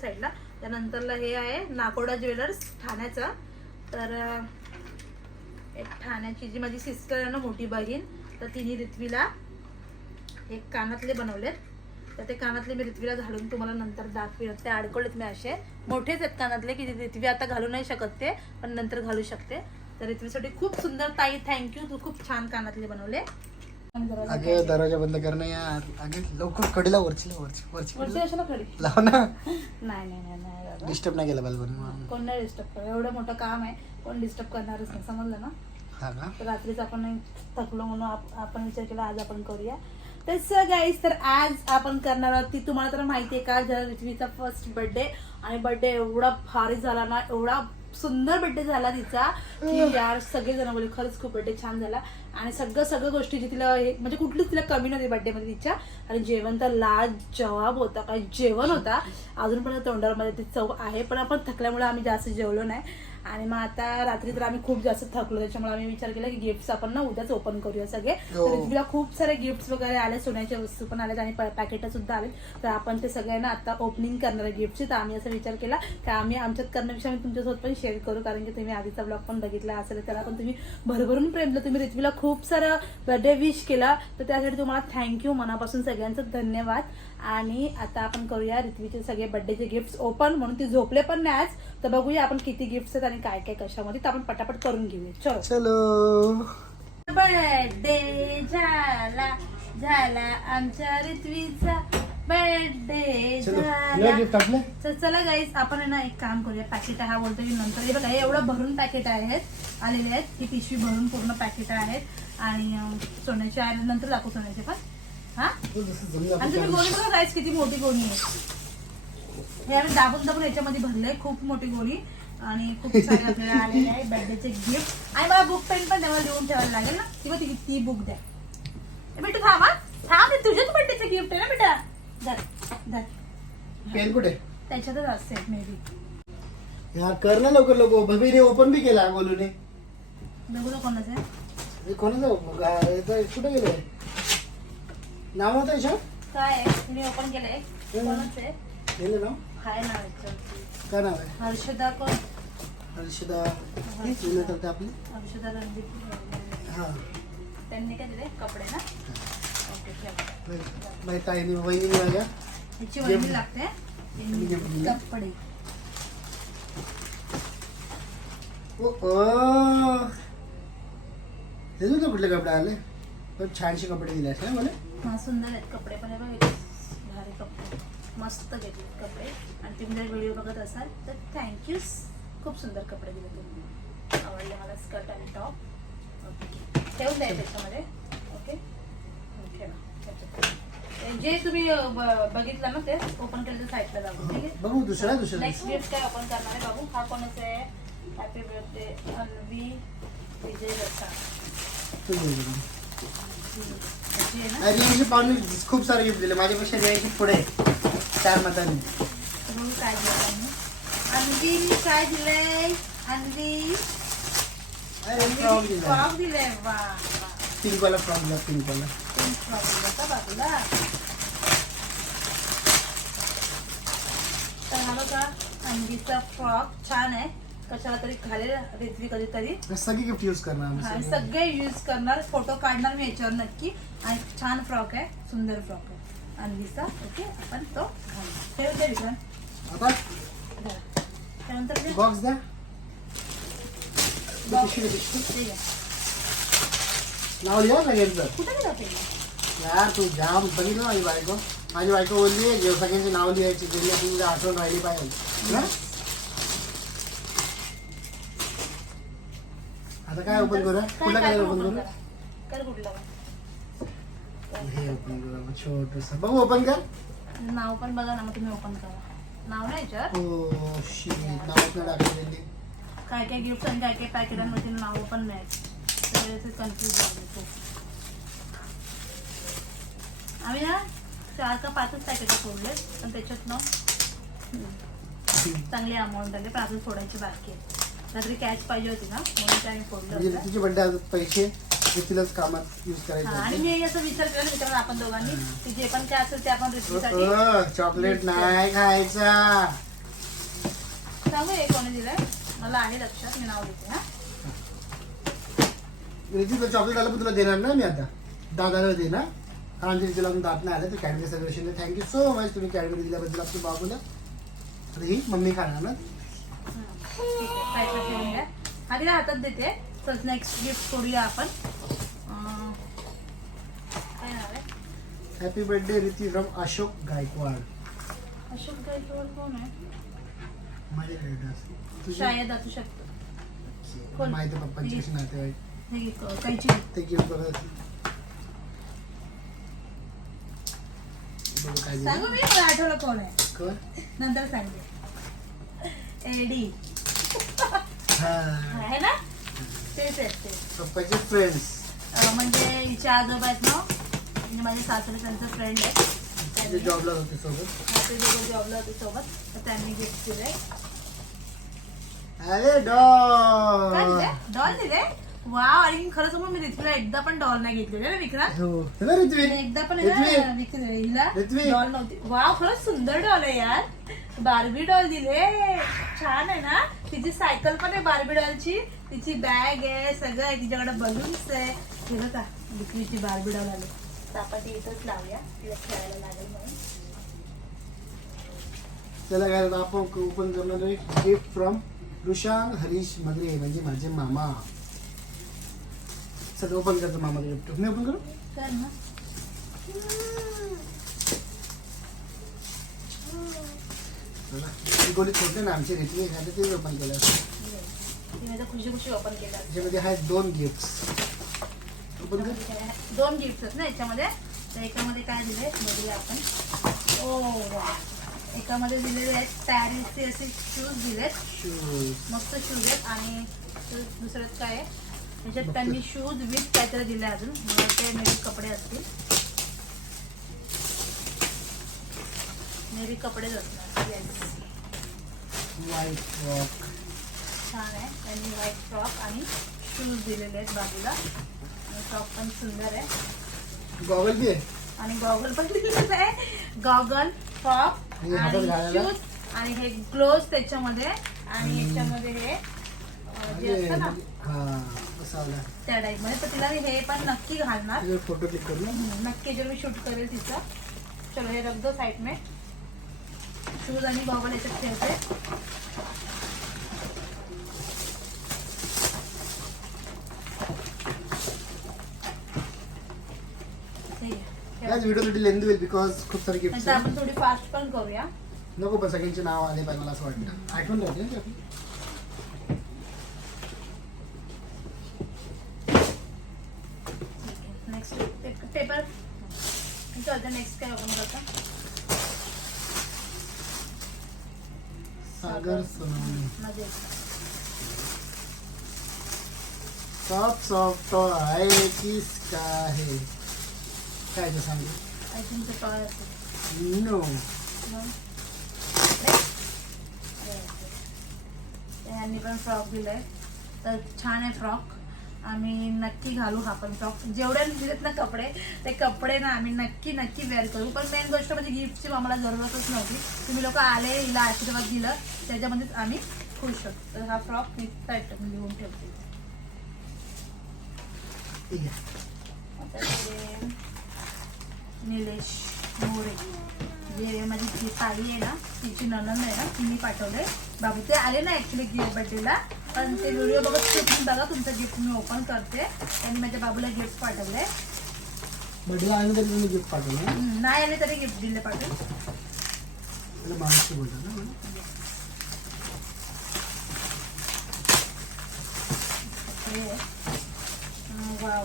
साईडला. त्यानंतरला हे आहे नाकोडा ज्वेलर्स ठाण्याचं. तर एक ठाण्याची जी माझी सिस्टर आहे ना मोठी बहीण तर तिने रिथवीला एक कानातले बनवलेत. तर ते कानातले मी रिथवीला घालून तुम्हाला नंतर दाखवेन. ते अडकवलेत मी असे. मोठेच आहेत कानातले की रिथवी आता घालू नाही शकत ते पण नंतर घालू शकते. तर रिथवीसाठी खूप सुंदर ताई थँक्यू तू खूप छान कानातले बनवले. अगे दरवाजा बंद करणं यार. अगे लवकर कडीला वरची लाव, वरची वरची. वरची कडीला. कशाला खडी लाव ना. नाही नाही नाही नाही बाबा. डिस्टर्ब नाही केला पण कोण नाही डिस्टर्ब कर एवढं मोठं काम आहे. कोण डिस्टर्ब करणारच नाही. समजलं ना? हा का? तर रात्रीच आपण नाही थकलो म्हणून आप- आपण विचार केला आज आपण करूया. तर गाईज तर आज आपण करणार आहोत. ती तुम्हाला तर माहिती आहे का? जरा रिथवीचा फर्स्ट बर्थडे आणि बर्थडे एवढा भारी झाला ना. एवढा सुंदर बर्थडे झाला तिचा की यार सगळे जण बोलले खरंच खूप बर्थडे छान झाला. आणि सगळं सगळं गोष्टी जी तिला हे- म्हणजे कुठलीच तिला कमी नव्हती बर्थडे मध्ये तिच्या. आणि जेवण तर लाज जवाब होता काय जेवण होता. अजून पण तोंडामध्ये ती चव आहे पण आपण थकल्यामुळे आम्ही जास्त जेवलो नाही. आणि मग आता रात्री तर आम्ही खूप जास्त थकलो त्याच्यामुळे आम्ही विचार केला की गिफ्ट्स आपण ना उद्याच ओपन करूया सगळे. हो. तर तिला खूप सारे गिफ्ट्स वगैरे आले सोन्याच्या वस्तू पण आल्यात आणि पॅकेट सुद्धा आले. तर आपण ते सगळ्यांना आता ओपनिंग करणार आहे गिफ्टची तर आम्ही असा विचार केला की आम्ही आमच्यात करण्यापेक्षा आम्ही तुमच्यासोबत पण शेअर करू कारण की तुम्ही आधीचा ब्लॉग पण बघितला असेल त्याला पण तुम्ही भरभरून प्रेम दिलं. तुम्ही रिथवीला खूप सारं बर्थडे विश केला. तर त्यासाठी तुम्हाला थँक्यू मनापासून सगळ्यांचं धन्यवाद. आणि आता आपण करूया रिथवीचे सगळे बर्थडेचे गिफ्ट ओपन म्हणून ती झोपले पण नाही आज. तर बघूया आपण किती गिफ्ट्स आहेत आणि काय काय कशामध्ये. तर आपण पटापट करून घेऊया. चलो. चलो. बर्थडे झाला झाला आमच्या रिथवीचा बर्थडे चलो. झाला. तर चला गाईज आपण आहे ना एक काम करूया. पॅकेट हा बोलतो की नंतर. हे बघा हे एवढं भरून पॅकेट आहेत. आलेले आहेत. ही पिशवी भरून पूर्ण पॅकेट आहेत. आणि सोन्याचे आहे नंतर दाखवू सोन्याचे पण. हा? आणि तुम्ही गोणी बघा गाईज किती मोठी गोणी आहे. हे आम्ही दाबून दाबून याच्यामध्ये भरले खूप मोठी गोणी आणि खूप सारे आपल्याला आलेले आहे बर्थडेचे गिफ्ट आणि मला बुक पेन पण तेव्हा लिहून ठेवायला लागेल ना. किंवा ती ती बुक द्या. बेटा थांबा थांब तुझ्याच बर्थडेचे गिफ्ट आहे ना बेटा. धर धर. पेन कुठे? त्याच्यातच असते मे बी यार कर ना लवकर लवकर. भवीने ओपन बी केला गोलूने बघू कोणाचं आहे. हे कोणाचं याचं कुठे गेलं? नाव होतं याच्यावर काय आहे? तुम्ही ओपन केलंय. कोणाचं आहे? नाव? हाय ना याच्यावरती काय नाव आहे? हर्षदा कोण? हर्षदा. हे जुनं तर ते आपली? हर्षदा रणदीप हा. त्यांनी काय दिले कपडे ना? ओके ठेवा. बाई ताईने वहिनी माझ्या ह्याची वहिनी लागते जेवण. कपडे. हे कुठले कपडे आले? पण छानसे कपडे दिले ना मला हा सुंदर आहेत कपडे पण. भारी कपडे मस्त घेतले कपडे. आणि तुम्ही जर व्हिडिओ बघत असाल तर थँक्यू खूप सुंदर कपडे दिले तुम्ही. आवडले मला स्कर्ट आणि टॉप ओके ठेवून द्या त्याच्यामध्ये. ओके ठेवा. जे तुम्ही बघितलं ना ते ओपन केलं साईडला जाऊ ठीक आहे? बघू दुसरा दुसरा नेक्स्ट गिफ्ट काय ओपन करणार आहे बाबू? हा कोणाचा आहे? हॅपी बर्थडे अन्वी विजय रसा पाहुणे खूप सारे गिफ्ट दिले. माझ्यापेक्षा द्यायची पुढे. चार मतांनी. बघू काय दिलं काय दिलंय? अन्वी अरे फ्रॉक दिला फ्रॉक दिलंय. वा वा. पिंक वाला फ्रॉक दिला पिंक वाला. पिंक फ्रॉक दिला का बाबूला तर हा बघा फ्रॉक छान आहे. कशाला तरी घालेल रिथवी कधीतरी. सगळी गिफ्ट यूज करणार आम्ही सगळे. सगळे यूज करणार फोटो काढणार मी याच्यावर नक्की. आणि छान फ्रॉक आहे सुंदर फ्रॉक आहे. अन्वीचा ओके आपण तो घालू. ठेव दे विक्रम. त्यानंतर बॉक्स द्या. नाव लिहा सगळ्यांचं. कुठे यार तू जाम बघितलं माझी बायको? माझी बायको बोलली जेव सगळ्यांची नाव लिहायची गेली तुझी आठवण राहिली पाहिजे. ना? आता काय ओपन करूया काय- कुठला काय ओपन करू करा. कर कुठला पण. हे ओपन करू आपण छोटस. बघू ओपन कर. नाव पण बघा ना मग तुम्ही ओपन करा. नाव नाही याच्यावर ओ शी नाव पण टाकलेली काय काय गिफ्ट आणि काय काय पॅकेटांमध्ये नाव पण नाही. कन्फ्युज झाले खूप. आम्ही ना चार का पाचच पॅकेट सोडले पण त्याच्यात ना चांगली अमाऊंट आली पण अजून सोडायची बाकी आहे. रात्री कॅश पाहिजे होती ना म्हणून ते आम्ही फोडलं म्हणजे होतं. तिचे बड्डे पैसे? ते कामात यूज़ आणि होते. मी असं विचार केला विचार आपण दोघांनी की जे पण काय असेल ते आपण रिसिपीसाठी चॉकलेट नाही खायचा. सांगू हे कोणी दिलंय? मला आहे लक्षात मी नाव देते हा. रिती चॉकलेट आलं पण तुला देणार ना मी आता? दादाला देणार. कारण की तिला अजून दात नाही आलं तर Cadbury celebration thank you so much तुम्ही कॅडबरी दिल्याबद्दल आपल्या बाबूला तर ही मम्मी खाणार ना? ठीक आहे साईडला ठेवून द्या. हा तिला हातात देते. तर नेक्स्ट गिफ्ट करूया आपण काय नाव आहे happy birthday Riti from Ashok Gaikwad Ashok Gaikwad कोण आहे माझ्याकडे address. तुझी? शायद असू शकतो कोण? माहिती पप्पांची कशी नातेवाईक हे। घे, कैची ते गिफ्ट बघत बघू काय सांगू दिलं. मी मला आठवलं कोण आहे? नंतर सांगते एडी। हा। आहे ना? तेच आहेत ते पप्पाचे फ्रेंड्स अं, म्हणजे हिचे आजोबा आहेत ना म्हणजे माझे सासरे त्यांचा फ्रेंड आहे. ते त्यांनी- जॉबला होते सोबत. ते दोघं जॉबला होते सोबत. तर त्यांनी गिफ्ट दिले अरे काय डॉ दिले डॉल दिले वाव आणि खरंच मग मी रिथवीला एकदा पण डॉल नाही घेतलेली ना विक्रांत? हो. एकदा पण हिला. डॉल नव्हती. वाव खरंच सुंदर डॉल आहे यार. बार्बी डॉल दिले. छान आहे ना? तिची सायकल पण आहे बार्बी डॉलची. तिची बॅग आहे सगळं आहे. तिच्याकडे बलून्स आहे. हे बघा विक्रीची बार्बी डॉल आली. तर आपण ती इथंच लावूया. तिला खेळायला लागेल म्हणून. चला काय आपण ओपन करणार आहे. गिफ्ट फ्रॉम रुशांग हरीश मगरे म्हणजे माझे मामा. चल ओपन करतो मामा गिफ्ट मी ओपन करू? कर ना. ही गोळी छोटे ना आमची रेटली आता ते ओपन केलं खुशी खुशी ओपन केलं त्याच्यामध्ये आहेत दोन गिफ्ट ओपन कर. दोन गिफ्ट आहेत ना याच्यामध्ये. तर एकामध्ये काय दिले बघूया आपण. ओ वा. एकामध्ये दिलेले आहेत पॅरिसचे असे शूज दिलेत. शूज मस्त शूज आहेत. आणि दु- दुसरं काय आहे? त्याच्यात. त्यांनी शूज विथ काहीतरी दिले अजून. ते मेबी कपडे असतील. मेबी कपडेच असणार. व्हाईट फ्रॉक छान आहे. त्यांनी व्हाईट फ्रॉक आणि शूज दिलेले आहेत बाजूला. आणि फ्रॉक पण सुंदर आहे. गॉगल बी आहे. आणि गॉगल पण दिलेला आहे. गॉगल फ्रॉक आणि? शूज आणि हे ग्लोव्ज त्याच्यामध्ये. आणि याच्यामध्ये हे जे असतं ना त्या टाईपमध्ये तर तिला हे पण नक्की घालणार. फोटो क्लिक करू? नक्की जर मी शूट करेल तिचं. चलो हे रख दो साईड में. शूज आणि गॉगल याच्यात ठेवते. याच व्हिडिओ थोडी लेंदी होईल बिकॉज खूप सारे गिफ्ट आपण थोडी फास्ट पण करूया. नको पण सगळ्यांचे नाव आले पाहिजे मला असं वाटतं. आठवण राहते ना ती आपली. नेक्स्ट पेपर चलते नेक्स्ट काय ओपन करता सागर सोनवणे. मध्ये. सॉफ्ट सॉफ्ट आहे किसका आहे? काय ते सांगू? आय थिंक ते टॉय असेल नो मग यांनी पण फ्रॉक दिलाय. तर छान आहे फ्रॉक आम्ही नक्की घालू हा पण फ्रॉक जेवढे दिलेत ना कपडे ते कपडे ना आम्ही नक्की नक्की वेअर करू. पण मेन गोष्ट म्हणजे गिफ्टची आम्हाला जरूरतच नव्हती. तुम्ही लोक आले हिला आशीर्वाद दिलं. त्याच्यामध्येच आम्ही खुश होतो. तर हा फ्रॉक मी साईड लिहून ठेवते. निलेश मोरे. जे माझी जी ताई आहे ना तिची ननंद आहे ना तिने पाठवले बाबू ते आले ना ऍक्च्युली गिफ्ट बर्थडेला पण ते व्हिडिओ बघत तुम्ही बघा तुमचं गिफ्ट मी ओपन करते. त्यांनी माझ्या बाबूला गिफ्ट पाठवले बर्थडेला आम्ही तरी तुम्ही गिफ्ट पाठवलं नाही आले तरी गिफ्ट दिले पाठवून. माणूसची बोलतात ना?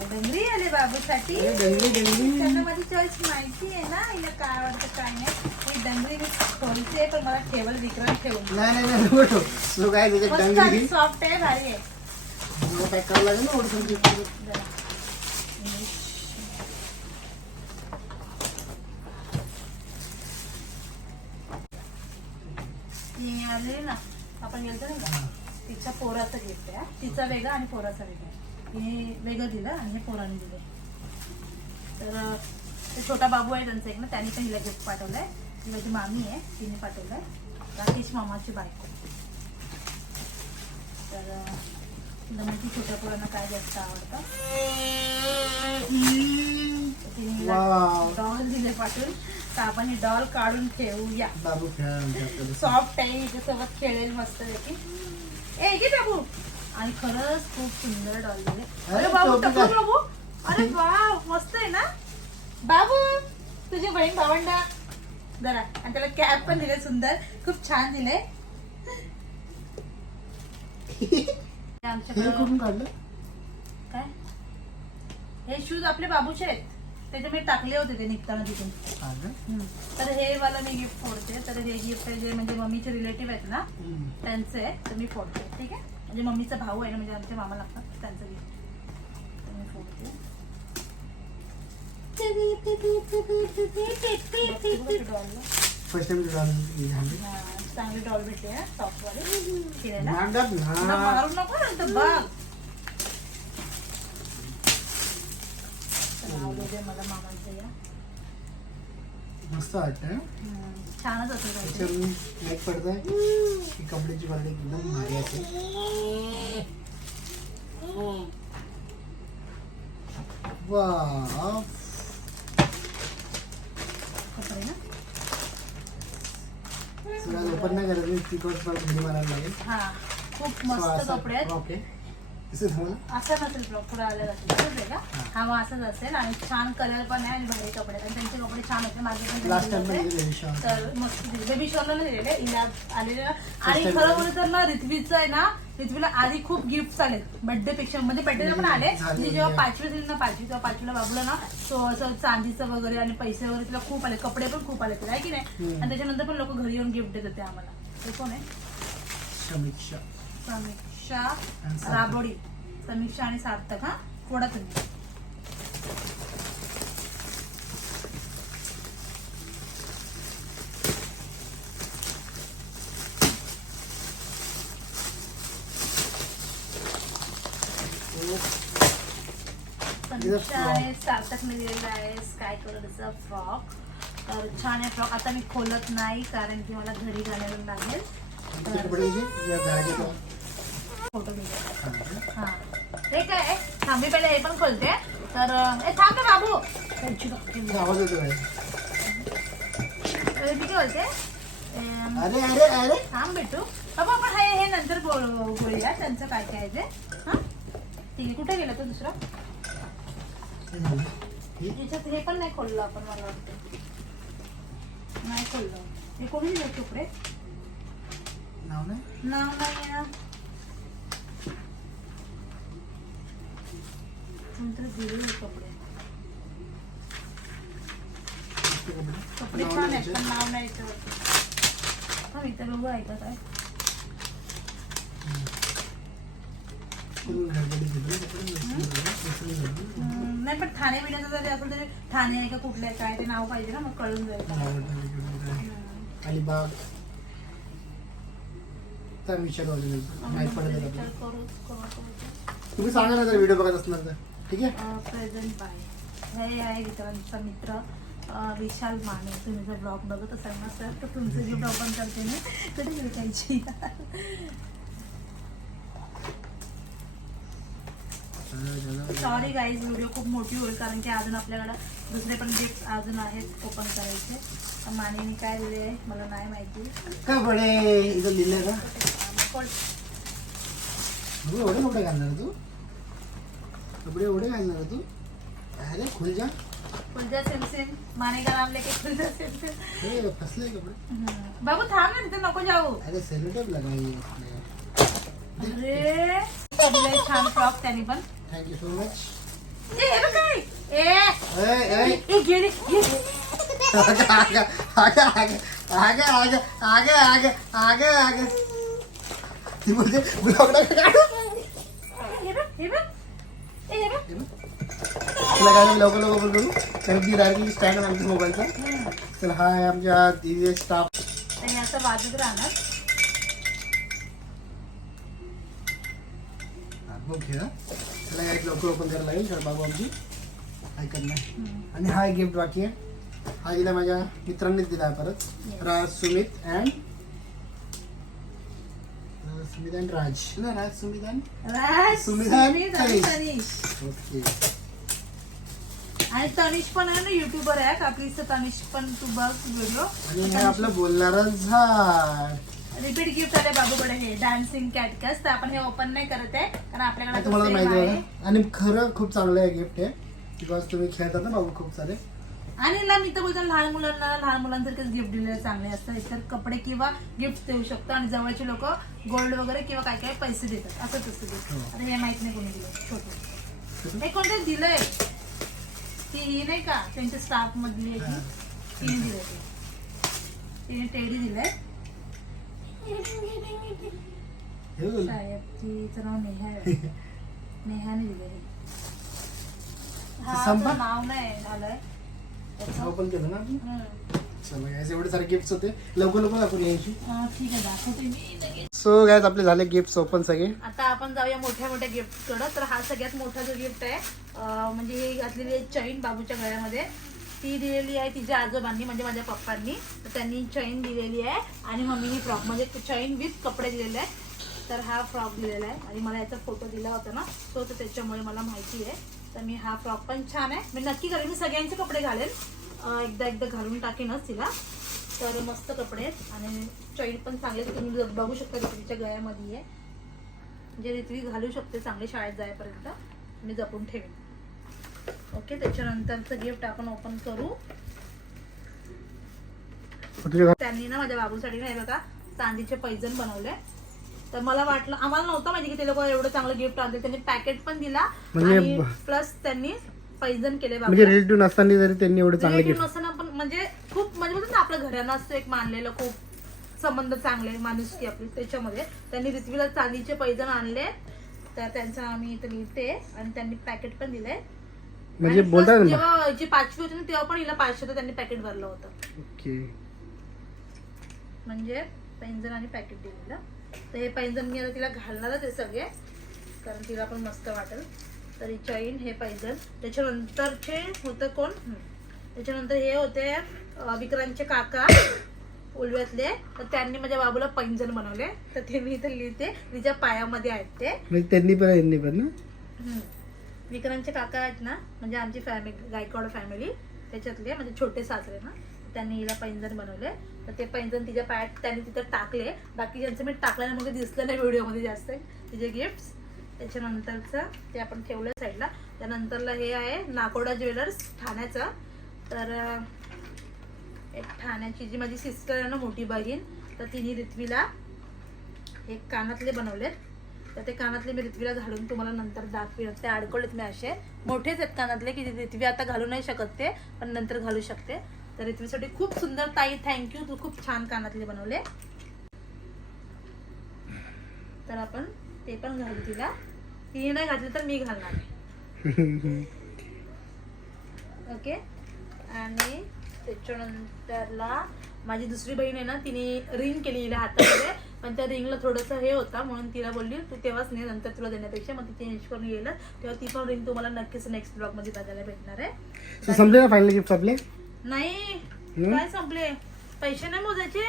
डंगरी आले बाबूसाठी. त्यांना माझी चॉईस माहिती आहे ना? हिला काय आवडतं काय नाही. ही डंगरी मी खोलते पण मला ठेवल विक्रम ठेवून. नाही नाही नाही नको ठेव. काय त्याच्यात मस्त डंगरी सॉफ्ट आहे भारी आहे. मला पॅक करावं लागेल ना ओढून जरा. ती आली ना. आपण गेलतो नाही का? तिच्या पोराचं गिफ्ट आहे. हा. तिचा वेगळा आणि पोराचा वेगळा हे वेगळं दिलं आणि हे पोराने दिलं. तर ते छोटा बाबू आहे त्यांचा एक ना त्यांनी पण हिला गिफ्ट पाठवलंय. ती माझी मामी आहे तिने पाठवलंय. राकेश मामाची बायको. तर तुला माहिती छोट्या पोरांना काय जास्त आवडतं. तिने. डॉल दिले पाठवून. तर आपण ही डॉल काढून ठेवूया. सॉफ्ट आहे हिच्यासोबत खेळेल मस्त ए घे बाबू. आणि खरंच खूप सुंदर डॉल दिले अरे, बाबू टकलू? बाबू. अरे वा मस्त आहे ना? बाबू तुझी बहीण भावंडा. जरा आणि त्याला कॅप पण दिले सुंदर. खूप छान दिले आमच्याकडे काय? हे शूज आपले बाबूचे आहेत. त्याचे मी टाकले होते ते निघताना तिथून. हम्म. तर हे वाला मी गिफ्ट फोडते. तर हे गिफ्ट आहे जे म्हणजे मम्मीचे रिलेटिव्ह आहेत ना हम्म. त्यांचं आहे तर मी फोडते. ठीक आहे? म्हणजे मम्मीचा भाऊ आहे ना म्हणजे आमच्या मामा लागतात त्यांचं गिफ्ट तर मी फोडते. फ़र्स्ट टाइम झाली हा, चांगली डॉल भेटली आहे सॉफ्ट फिरायला नांदात ना. मारू नको नंतर बघ. मला मामाचं या. मस्त वाटतं छानच. त्याच्यावरून पडतंय की कपड्याची क्वालिटी एकदम भारी असेल वा कपडे ना? सगळं ओपन नाही करत मी तिकट परत घरी मारायला लागेल. हा खूप So, मस्त असं- कपडे आहेत. ओके. दिसत तुम्हाला? असं नसेल ब्लॉग पुढे आलेला असेल का? मग असंच असेल आणि छान कलर पण आहे आणि भारी कपडे. आणि त्यांचे कपडे छान होते माझे पण दिले तर मस्त दिले बेबी शॉला नाही दिलेले इला आलेले आणि खरं. बोललं तर ना रिथवीचं आहे ना रिथवीला आधी खूप गिफ्ट आले बर्थडे पेक्षा म्हणजे बर्थडेला पण आले म्हणजे जेव्हा. पाचवी झाली ना पाचवी तेव्हा पाचवीला बाबूला ना तो असं चांदीचं वगैरे आणि पैसे वगैरे तिला खूप आले कपडे पण खूप आले तिला आहे की नाही. आणि त्याच्यानंतर पण लोक घरी येऊन गिफ्ट देत होते आम्हाला ते कोण आहे समीक्षा. राबोडी समीक्षा आणि सार्थक हा फोडा तुम्ही. आहे सार्थकने दिलेला आहे स्काय कलरचा फ्रॉक तर छान आहे फ्रॉक आता मी खोलत नाही कारण की मला घरी घालायला लागेल. फोटो घेऊया हा काय? थांब मी पहिले हे पण खोलते. तर ए थांब ना बाबू. आवाज येतो काय तर बोलते? अरे अरे अरे. थांब भेटू बाबा आपण हे हे नंतर बोल बोलूया. त्यांचं काय काय आहे ते. हा? ठीक आहे कुठे गेला तो दुसरा? याच्यात हे पण नाही खोललं आपण मला वाटतं. नाही खोललं. हे कोणी दिले कपडे नाव नाही? नाव नाही आहे. कपडे. छान नाव म्हणजे? नाही हा नाही पण ठाणे बिण्याचं जरी तरी ठाणे आहे का कुठल्या काय ते नाव पाहिजे ना मग कळून जाईल. अलिबाग. विचार तुम्ही सांगा ना जर व्हिडिओ बघत असणार तर. ठीक आहे? Present by. हे आहे मित्रांचा मित्र विशाल माने. तुम्ही जर ब्लॉग बघत असाल ना सर तर तुमचं जे ब्लॉग पण करते मी कधी विकायची सॉरी गाईज व्हिडिओ खूप मोठी होईल कारण की अजून आपल्याकडं दुसरे पण गिफ्ट अजून आहेत ओपन करायचे. मानेने काय दिले आहे मला नाही माहिती. कपडे इथं लिहिलंय का? एवढे घालणार तू? कपडे एवढे घालणार तू। अरे खुल जा। फुलजा सेम सेम माने का नाम लेके फुलजा सेम सेम हे फसले कपडे। हम्म. बाबू थांब ना तिथे नको जाऊ अरे सेलोटेप लगाई अरे दिलंय छान फ्रॉक त्याने पण थँक्यू सो मच ए, हे। बघ काय ए। ए घे रे, घे. आगे आगे आगे आगे आगे आगे आगे आगे आगे। आगे बोलते ब्लॉग नका काढू तुला काय लवकर लवकर करू कारण की डायरेक्टली स्टँड आहे आमच्या मोबाईलचा. तर हा आहे आमच्या दिव्य स्टाफ त्याने असं वाजत राहणार बघ. त्याला एक लवकर ओपन करायला लागेल कारण बाबू आमची ऐकत नाही हम्म. आणि हा एक गिफ्ट बाकी आहे हा दिला माझ्या मित्रांनीच दिला आहे परत राज सुमित अँड सुमित आणि राज ना राज सुमित आणि राज, सुमित आणि आणि. तनिष. ओके आणि तनिष पण आहे ना युट्यूबर आहे. कापलीचं तनिष पण तू बघ व्हिडिओ आणि हे आपलं बोलणारं झाड. रिपीट गिफ्ट आले बाबूकडे हे. डान्सिंग कॅटकस तर आपण हे ओपन नाही करत आहे. कारण आपल्याकडे आता तुम्हाला माहिती आहे. आहे आणि खरं खूप चांगलं आहे गिफ्ट आहे बिकॉज तुम्ही खेळतात ना बाबू खूप सारे. आणि ना मी तर बोलतो लहान मुलांना लहान मुलांसारखेच गिफ्ट दिलेले चांगले असतात. इतर कपडे किंवा गिफ्ट देऊ शकतो. आणि जवळचे लोक गोल्ड वगैरे किंवा काय काय पैसे देतात. असंच असतं हो. आता हे माहीत नाही कोणी दिलं. छोटं. हे कोणतं दिलंय. ती ही नाही का त्यांच्या स्टाफ मधली आहे. ती तिने दिलंय ते तिने टेडी दिलंय. साहेब तिचं नाव नेहा आहे. नेहाने दिलंय हा संपा? नाव नाही झालंय त्याचं. ओपन केलं ना आपण हम्म. चला guys, एवढे सारे गिफ्ट होते लवकर लवकर आपण यायची हा, ठीक आहे दाखवते मी लगेच. सो गायज आपले झाले गिफ्ट ओपन सगळे. आता आपण जाऊया मोठ्या मोठ्या गिफ्टकडे. तर हा सगळ्यात मोठा जो गिफ्ट आहे म्हणजे ही घातलेली चैन बाबूच्या गळ्यामध्ये. ती दिलेली आहे तिच्या आजोबांनी म्हणजे माझ्या पप्पांनी. तर त्यांनी चैन दिलेली आहे आणि मम्मीनी फ्रॉक म्हणजे चैन विथ कपडे दिलेले आहे तर हा फ्रॉक दिलेला आहे आणि मला याचा फोटो दिला होता ना तो तर त्याच्यामुळे मला माहिती आहे. तर मी हा फ्रॉक पण छान आहे. मी नक्की करेन मी सगळ्यांचे कपडे घालेन. एकदा एकदा घालून टाकेनच तिला. तर मस्त कपडे आहेत. आणि चैन पण चांगले. तुम्ही बघू शकता तिच्या गळ्यामध्ये आहे म्हणजे रितवी घालू शकते. चांगली शाळेत जायपर्यंत मी जपून ठेवेन. ओके? त्याच्यानंतरचं गिफ्ट आपण ओपन करू. त्यांनी ना माझ्या बाबूसाठी नाही बघा चांदीचे पैजण बनवले. तर मला वाटलं आम्हाला नव्हतं माहिती की ते लोक एवढं चांगलं गिफ्ट आणते त्यांनी पॅकेट पण दिला. म्हणजे आणि प्लस त्यांनी पैजण केले म्हणजे बाबूला रिलेटिव्ह नसताना जरी त्यांनी एवढे चांगले गिफ्ट नसताना पण म्हणजे खूप म्हणजे बोलतात ना आपलं घरानं असतं एक मानलेलं खूप संबंध चांगले माणूस की आपली त्याच्यामध्ये. त्यांनी रिथवीला चांदीचे पैजण आणले. तर त्यांचं मी इथे लिहिते आणि त्यांनी पॅकेट पण दिलंय म्हणजे आणि बोलतात ना. जेव्हा जी पाचवी होती ना तेव्हा पण हिला पाचशे त्यांनी पॅकेट भरलं होतं. ओके. म्हणजे पैंजण आणि पॅकेट दिलेलं. तर हे पैंजण मी आता तिला घालणारच आहे सगळे कारण तिला पण मस्त वाटेल. तर ही चैन हे पैंजण. त्याच्यानंतरचे होतं कोण. त्याच्यानंतर हे होते विक्रांतचे काका उलव्यातले. तर त्यांनी माझ्या बाबूला पैंजण बनवले. तर ते मी इथे लिहिते. तिच्या पायामध्ये आहेत ते. म्हणजे त्यांनी पण यांनी पण ना? हम्म. विक्रांतचे काका आहेत ना म्हणजे आमची फॅमिली गायकवाड फॅमिली त्याच्यातले म्हणजे छोटे सासरे ना त्यांनी हिला पैंजण बनवले. तर ते पैंजण तिच्या पायात त्यांनी तिथं टाकले. बाकी ज्यांचं मी टाकल्याने मग दिसलं नाही व्हिडिओमध्ये जास्त. तिचे गिफ्ट त्याच्यानंतरचं ते आपण ठेवलं साईडला. त्यानंतरला हे आहे नाकोडा ज्वेलर्स ठाण्याचं. तर एक ठाण्याची जी माझी सिस्टर आहे ना मोठी बहीण तर तिने रित्वीला हे कानातले बनवलेत. तर ते कानातले मी रित्वीला घालून तुम्हाला नंतर दाखवी ते अडकवलेत मी असे. मोठेच आहेत कानातले की रित्वी आता घालू नाही शकत ते पण नंतर घालू शकते. तर रित्वीसाठी खूप सुंदर ताई थँक्यू तू खूप छान कानातले बनवले. तर आपण ते पण घालू तिला. तिने नाही घातले तर मी घालणार आहे. ओके? आणि त्याच्यानंतरला माझी दुसरी बहीण आहे ना तिने रिंग केली हिला हातामध्ये. पण त्या रिंगला थोडंसं हे होता म्हणून तिला बोलली तू तेव्हाच नाही नंतर तुला देण्यापेक्षा मग ती चेंज करून येईल तेव्हा ती पण रिंग तुम्हाला नक्कीच नेक्स्ट ब्लॉगमध्ये बघायला भेटणार आहे. संपले ना फायनल गिफ्ट आपले? नाही? काय संपले? पैसे नाही मोजायचे.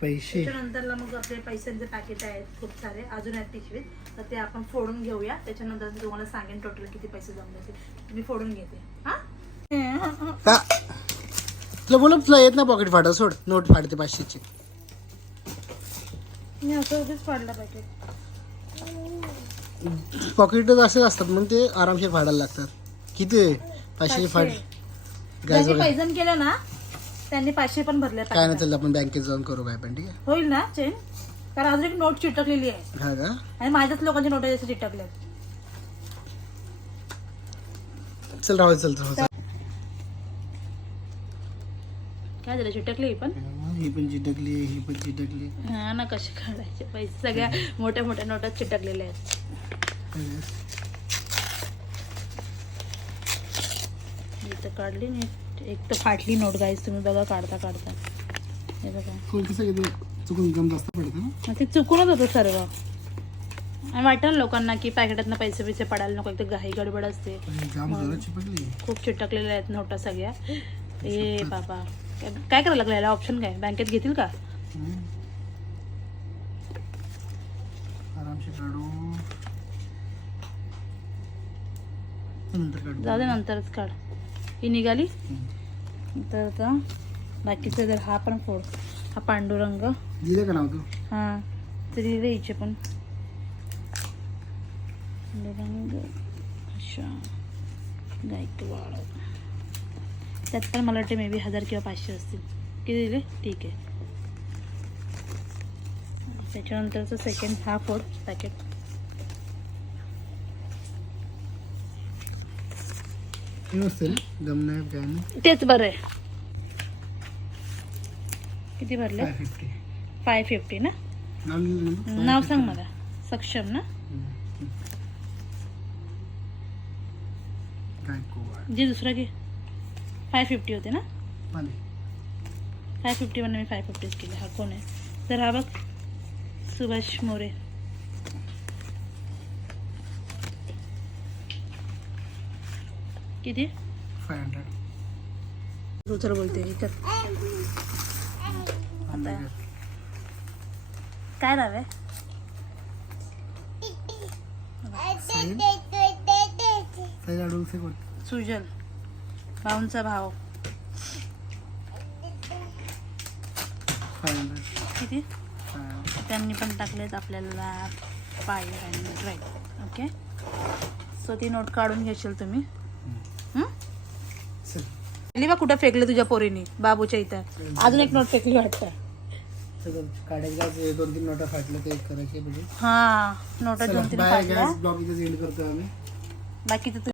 पैसे. त्याच्यानंतरला मग आपले पैशांचे पॅकेट आहेत खूप सारे अजून आहेत पिशवीत. तर ते आपण फोडून घेऊया. त्याच्यानंतर मी तुम्हाला सांगेन टोटल किती पैसे जमले ते. फोडून घेते. हा? का? तुला बोल तुला येत ना पॉकेट फाटा सोड. नोट फाडते पाचशेची. मी असं उगीच फाडला पॅकेट पॉकेटच असे असतात मग ते आरामशीर फाडायला लागतात. किती? पाचशे. फाड बघा. पैजण केलं ना त्यांनी पाचशे पण भरले काय नाही चाललं आपण बँकेत जाऊन करू काय पण ठीक आहे होईल ना चेन? कारण अजून एक नोट चिटकलेली आहे. हा का? आणि माझ्याच लोकांच्या नोटा जास्त चिटकल्या चल राहू चल राहू. काय झालं चिटकली ही पण? ही पण चिटकली ही पण चिटकली हा ना कसे काढायचे पैसे? सगळ्या मोठ्या मोठ्या नोटात चिटकलेल्या आहेत. मी तर काढली नाही. एक तर फाटली नोट गाईज तुम्ही बघा काढता काढता. हे बघा. कोण कसं घेते चुकून कम जास्त पडतं ना? मग ते चुकूनच होतं सर्व. आणि वाटतं ना लोकांना की पॅकेटातनं पैसे पैसे पडायला नको एक तर घाई गडबड असते. जाम चिपकली. खूप चिटकलेल्या आहेत नोटा सगळ्या. ए बाबा. काय काय करायला लागलं याला? ऑप्शन काय? बँकेत घेतील का? नंतर काढू. जाऊ दे नंतरच काढ. ही निघाली. तर आता बाकीचं जर हा पण फोड हा पांडुरंग दिलं का नाव तू? हा ते दिले हिचे पण पांडुरंग अच्छा गायकवाड त्यात पण मला वाटते मे बी हजार किंवा पाचशे असतील. किती दिले? ठीक आहे. त्याच्यानंतरचं सेकंड हा फोड पॅकेट मस्त आहे ना? दम नाही काय नाही? तेच बरं आहे. किती भरले? फाय फिफ्टी फाय फिफ्टी ना? नाव लिहिलं ना? नाव सांग मला. सक्षम ना. गायकवाड जे दुसरं घे. फाय फिफ्टी होते ना. फाय फिफ्टीवरनं मी फाय फिफ्टीच केले. हा कोण आहे? तर हा बघ. सुभाष मोरे. किती? फाय हंड्रेड तर बोलते हे कर आंबेडकर काय नाव आहे? सुजल भाऊंचा भाव किती? त्यांनी पण टाकलेत आपल्याला फाय हंड्रेड ओके सो ती नोट काढून घेशील तुम्ही. हं? फेकली बा कुठं फेकले तुझ्या पोरीनी बाबूच्या इथं. अजून एक नोट फेकली वाटतं. काढायचं दोन तीन नोटा फाटलं ते करायचे म्हणजे हा नोटा दोन तीन बाय काढल्या गॅस ब्लॉग इथे एंड करतो आम्ही. बाकीचं तू